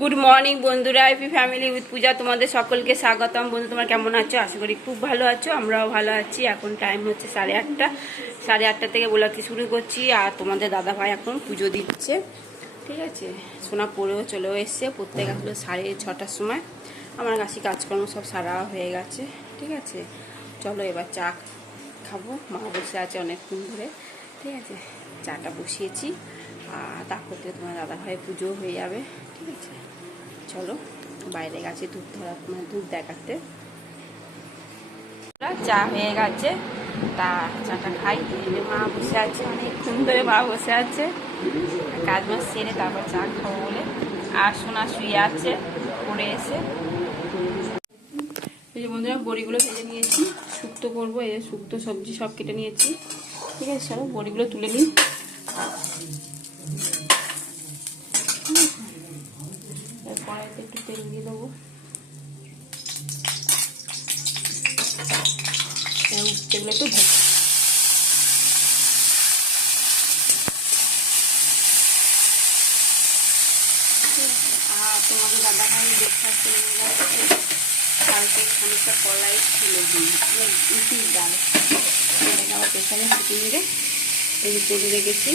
Good morning বন্ধুরা, happy family with পূজা তোমাদের সকলকে স্বাগতম। বন্ধু তোমরা কেমন আছো? আশা করি খুব ভালো আছো, আমরাও ভালো আছি। এখন টাইম হচ্ছে 8:30। 8:30 থেকে ব্লগটি শুরু করছি। আর তোমাদের দাদাভাই এখন পুজো দিচ্ছে, ঠিক আছে। সোনা পড়েও চলেও এসছে, প্রত্যেক আসলো 6:30টার সময়। আমার কাছে কাজকর্ম সব সারা হয়ে গেছে, ঠিক আছে। চলো এবার চা খাবো। মা বসে আছে অনেকক্ষণ ধরে, ঠিক আছে। চাটা বসিয়েছি, আর তারপর থেকে তোমার দাদাভাই পুজো হয়ে যাবে, ঠিক আছে। চলো বাইরে গেছে ধূপ ধরা, ধূপ দেখাতে। চা হয়ে গেছে, তা চাটা খাই। মা বসে আছে অনেকক্ষণ ধরে, মা বসে আছে কাজ মাস সেরে তারপর চা খাবো বলে। আর সোনা শুয়ে আছে পড়ে এসে। এই যে বন্ধুরা, বড়িগুলো ভেজে নিয়েছি, শুক্তো করবো। এই শুক্তো সবজি সব কেটে নিয়েছি, ঠিক আছে। চলো বড়িগুলো তুলে নিই। কড়াইতে একটু তেল দিয়ে দেবো। উচ্ছেগুলো একটু ভেজে, আর তোমাদের দাদাভাই ব্রেকফাস্ট নিয়ে যাচ্ছে। কালকে খানিকটা কলাই ছিল, ইটির ডাল, আবার প্রেশারে ফুটি মেরে এই যে তুলে রেখেছি,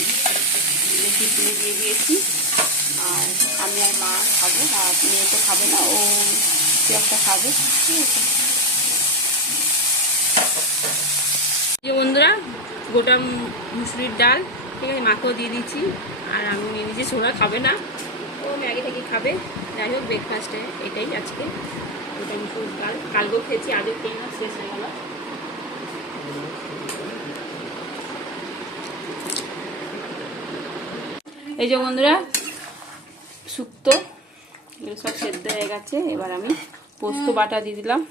তুলে দিয়ে দিয়েছি। আর আমি আর মা খাবো, আর মেয়ে তো খাবে না, ও একটা খাবে, ঠিক আছে। যে বন্ধুরা, গোটা মুসুরির ডাল, ঠিক আছে, মাকেও দিয়ে দিচ্ছি। আর আমি নিয়ে নিচ্ছি, সোনা খাবে না, ও ম্যাগি ট্যাগি খাবে। যাই হোক, ব্রেকফাস্টে এটাই আজকে, গোটা মুসুরির ডাল। কালকেও খেয়েছি, আজও খেয়ে না, শেষ হয়ে গেল। এই যে বন্ধুরা, শুক্তো এগুলো সব সেদ্ধ হয়ে গেছে। এবার আমি পোস্ত বাটা দিয়ে দিলাম।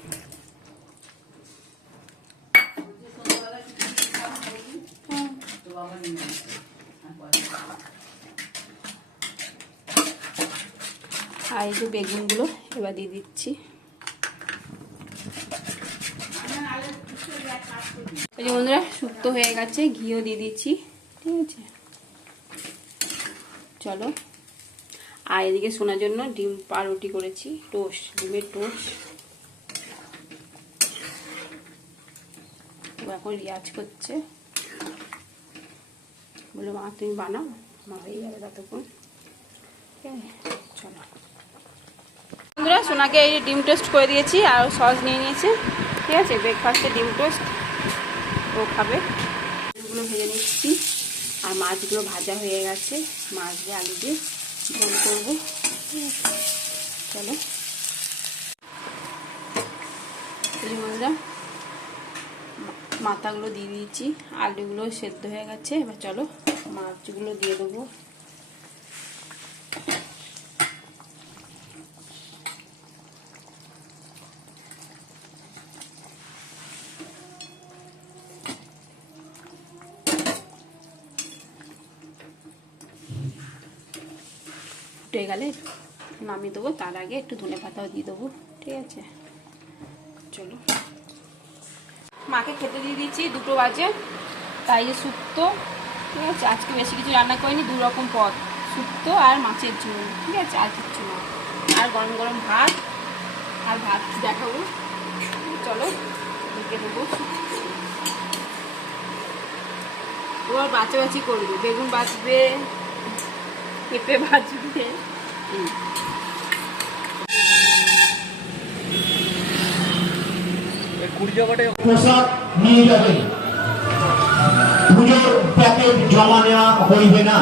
আর এই যে বেগুনগুলো এবার দিয়ে দিচ্ছি। এই যে বন্ধুরা, শুক্তো হয়ে গেছে, ঘিও দিয়ে দিচ্ছি, ঠিক আছে। চলো। আর এদিকে শোনার জন্য ডিম পাউরুটি করেছি, টোস্ট, ডিমের টোস্ট। এখন রিয়াজ করছে, বলে মা তুমি বানাও, মা হয়ে যাবে ততক্ষণ, ঠিক আছে। চলো বন্ধুরা, সোনাকে এই ডিম টোস্ট করে দিয়েছি, আর সস নিয়ে নিয়েছে, ঠিক আছে। ব্রেকফাস্টে ডিম টোস্ট ও খাবে। এগুলো ভেজে নিচ্ছি, আর মাছগুলো ভাজা হয়ে গেছে। মাছ দিয়ে আলু দিয়ে ঝোল করবো, চলো। এই বন্ধুরা, মাথাগুলো দিয়ে দিয়েছি, আলুগুলো সেদ্ধ হয়ে গেছে। এবার চলো মাছগুলো দিয়ে দেবো। ফুটে গেলে নামিয়ে দেবো, তার আগে একটু ধনে পাতাও দিয়ে দেবো, ঠিক আছে। চলো, মাকে খেতে দিয়ে দিচ্ছি, 2টো বাজে। তাই যে শুক্তো, ঠিক আছে। আজকে বেশি কিছু রান্না করিনি, 2 রকম পদ, শুক্তো আর মাছের ঝোল, ঠিক আছে। আর কিচ্ছু না। আর গরম গরম ভাত, আর ভাত দেখাবো। চলো ঢেকে দেবো। ওর বাছাবাছি করবে, বেগুন বাছবে, পেঁপে ভাজবে। প্রসাদ নিয়ে যাবেন, পুজোর প্যাকেট জমা নেওয়া হইবে না।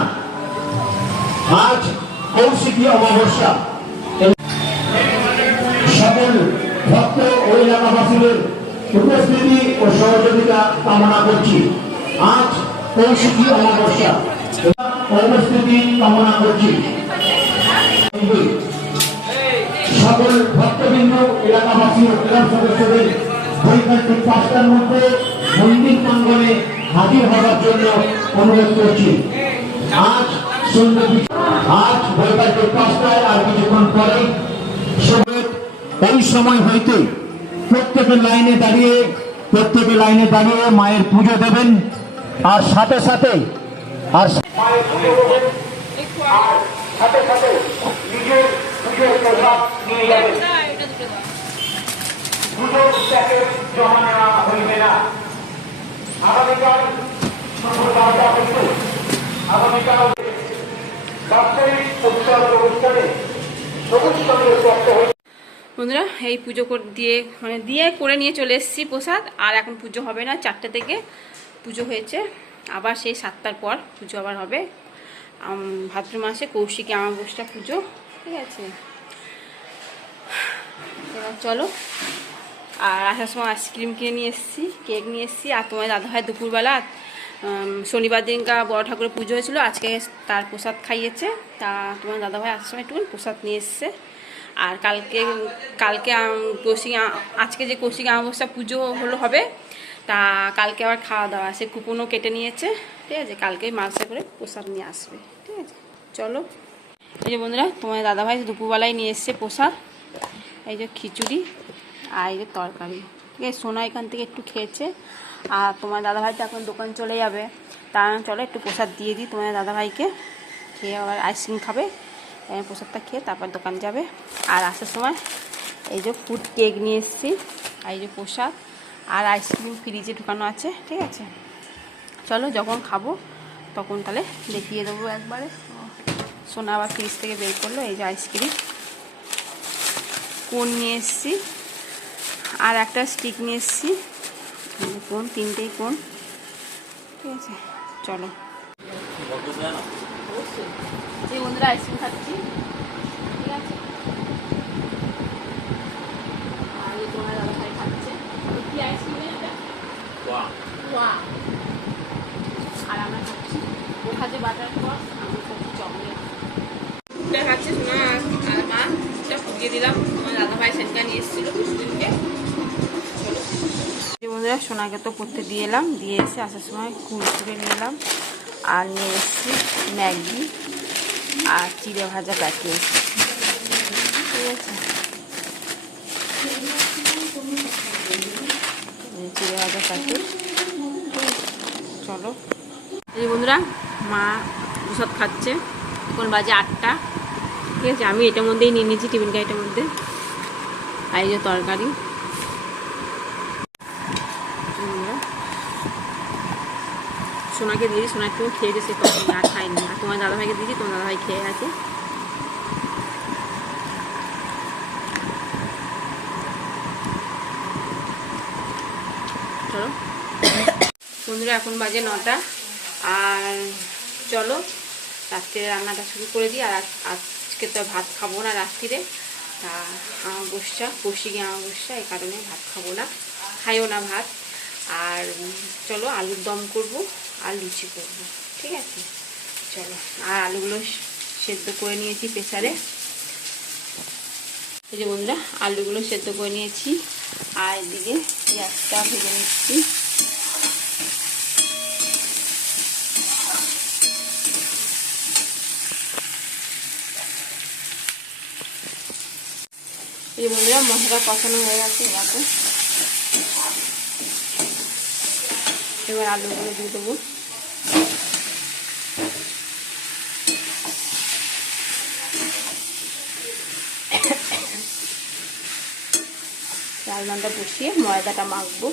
আজ কৌশিকী অমাবস্যা, সকল ভক্ত ও এলাকাবাসীদের উপস্থিতি ও সহযোগিতা কামনা করছি। আজ কৌশিকী অমাবস্যা, উপস্থিতি কামনা করছি। সকল ভক্তবৃন্দ, এলাকাবাসী ও ক্লাব সদস্যদের বৈকান্তিক 5টার মধ্যে মন্দির প্রাঙ্গণে হাজির হওয়ার জন্য অনুরোধ করছি। আজ বৈকান্তিক 5টায়, আর কিছুক্ষণ পরে ওই সময় হইতে প্রত্যেকের লাইনে দাঁড়িয়ে মায়ের পুজো দেবেন। আর সাথে সাথে নিজের পুজোর প্রসাদ নিয়ে যাবেন। পুজোর প্যাকেট জমা নেওয়া হইবে না। আগামীকাল আগামীকাল বাৎসরিক উৎসব অনুষ্ঠানে সবুজ সঙ্গে প্রাপ্ত হয়েছে। বন্ধুরা এই পুজো দিয়ে করে নিয়ে চলে এসেছি প্রসাদ। আর এখন পুজো হবে না, 4টে থেকে পুজো হয়েছে, আবার সেই 7টার পর পুজো আবার হবে। ভাদ্র মাসে কৌশিকী অমাবস্যা পুজো, ঠিক আছে। এবার চলো। আর আসার সময় আইসক্রিম কিনে নিয়ে এসেছি, কেক নিয়ে এসেছি। আর তোমার দাদাভাই দুপুরবেলা শনিবার দিনকা বড় ঠাকুরের পুজো হয়েছিল, আজকে তার প্রসাদ খাইয়েছে। তা তোমার দাদাভাই আসার সময় একটু প্রসাদ নিয়ে এসছে। আর কালকে আজকে যে কৌশিকী অমাবস্যা পুজো হবে, তা কালকে আবার খাওয়া দাওয়া, সে কুপনও কেটে নিয়েছে, ঠিক আছে। কালকে মালসা করে প্রসাদ নিয়ে আসবে, ঠিক আছে। চলো। এই যে বন্ধুরা তোমার দাদাভাই দুপুরবেলায় নিয়ে এসছে প্রসাদ, এই যে খিচুড়ি আর এই যে তরকারি, ঠিক আছে। সোনা এখান থেকে একটু খেয়েছে। আর তোমার দাদাভাই তো এখন দোকান চলে যাবে, তা চলো একটু প্রসাদ দিয়ে দিই তোমার দাদাভাইকে, খেয়ে আবার আইসক্রিম খাবে। প্রসাদটা খেয়ে তারপর দোকান যাবে। আর আসার সময় এই যে ফুড কেক নিয়ে এসেছি, আর এই যে প্রসাদ আর আইসক্রিম ফ্রিজে ঢুকানো আছে, ঠিক আছে। চলো যখন খাবো তখন তাহলে দেখিয়ে দেবো একবারে। সোনা আবার ফ্রিজ থেকে বের করলো, এই যে আইসক্রিম, কোন নিয়ে এসেছি, আর একটা স্টিক নিয়ে এসেছি, কোন 3টেই কোন, ঠিক আছে। চলো। যে বন্ধুরা আইসক্রিম খাচ্ছি, ঠিক আছে। আর এই তোমার দাদাভাই খাচ্ছে কি আইসক্রিম, এটা আর আমরা খাচ্ছি, ও খাচ্ছে বাটার টস, আমি খাচ্ছি চকলেট। খাচ্ছে শোনা আর মা ফুটিয়ে দিলাম। তোমার দাদাভাই সেটা নিয়ে এসেছিল কিছুদিনকে। বন্ধুরা সোনাকে তো করতে দিয়ে এলাম, দিয়ে এসে আসার সময় কুড়কুড়ে নিয়ে এলাম, আর নিয়ে এসেছি ম্যাগি আর চিড়ে ভাজা প্যাকেট, ঠিক আছে। চিড়ে ভাজা প্যাকেট, চলো। এই বন্ধুরা মা প্রসাদ খাচ্ছে, এখন বাজে 8টা, ঠিক আছে। আমি এটার মধ্যেই নিয়ে নিয়েছি, টিফিন গাড়িটার মধ্যে। আর এই যে তরকারি, সোনাকে দিয়েছি, সোনা একটু খেয়ে গেছে, আর খাইনি। আর তোমার দাদাভাইকে দিয়েছি, তোমার দাদাভাই খেয়ে আছে। চলো বন্ধুরা, এখন বাজে 9টা। আর চলো রাত্রে রান্নাটা শুরু করে দিই। আর আজকে তো ভাত খাবো না রাত্রিরে, তা অমাবস্যা, কৌশিকী অমাবস্যা, এই কারণে ভাত খাবো না, খাইও না ভাত। আর চলো আলুর দম করব আর লুচি করব, ঠিক আছে। চলো। আর আলুগুলো সেদ্ধ করে নিয়েছি প্রেসারে, এই যে বন্ধুরা আলুগুলো সেদ্ধ করে নিয়েছি। আর এদিকে পেঁয়াজটা ভেজে নিচ্ছি। এই বন্ধুরা মশলা কষানো হয়ে গেছে, এবার আলুগুলো দিয়ে দেবো। ডালনাটা বসিয়ে ময়দাটা মাখবো।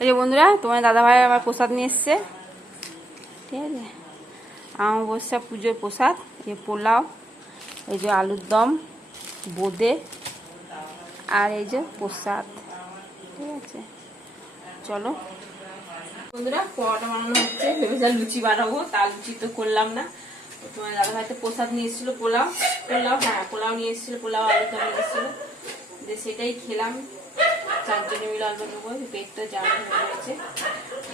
এই যে বন্ধুরা তোমার দাদাভাই আবার প্রসাদ নিয়ে এসছে, ঠিক আছে। অমাবস্যা পুজোর প্রসাদ, এই পোলাও, এই যে আলুর দম, বোঁদে, আর এই যে প্রসাদ, ঠিক আছে। চলো বন্ধুরা, পোলাওটা বানানো হচ্ছে, ভেবেছিলাম লুচি বানাবো, তা লুচি তো করলাম না। তোমার দাদাভাই তো প্রসাদ নিয়ে এসেছিলো, পোলাও নিয়ে এসেছিলো, পোলাও আলুর দম নিয়ে এসেছিলো, যে সেটাই খেলাম 4 জনে মিলে অল্প নেবো, পেটটা জাম হয়ে গেছে।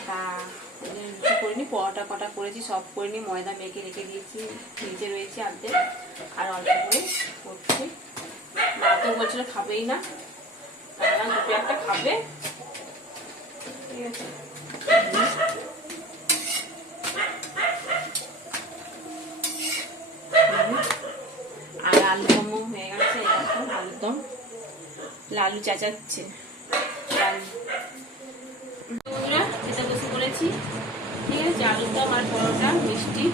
তা লুচি করিনি, পরোটা কটা করেছি, সব করিনি, ময়দা মেখে রেখে দিয়েছি, ফ্রিজে রয়েছে আর্ধেক, আর অল্প করে করছি। মা তো বলছিল খাবেই না, তারা দুটো একটা খাবে, ঠিক আছে। আর আলু দমও হয়ে গেছে, এরকম আলুর দম লালু চেঁচাচ্ছে। লালু বন্ধুরা খেতে বসে পড়েছি, ঠিক আছে। আলুর দম আর পরোটা, মিষ্টি।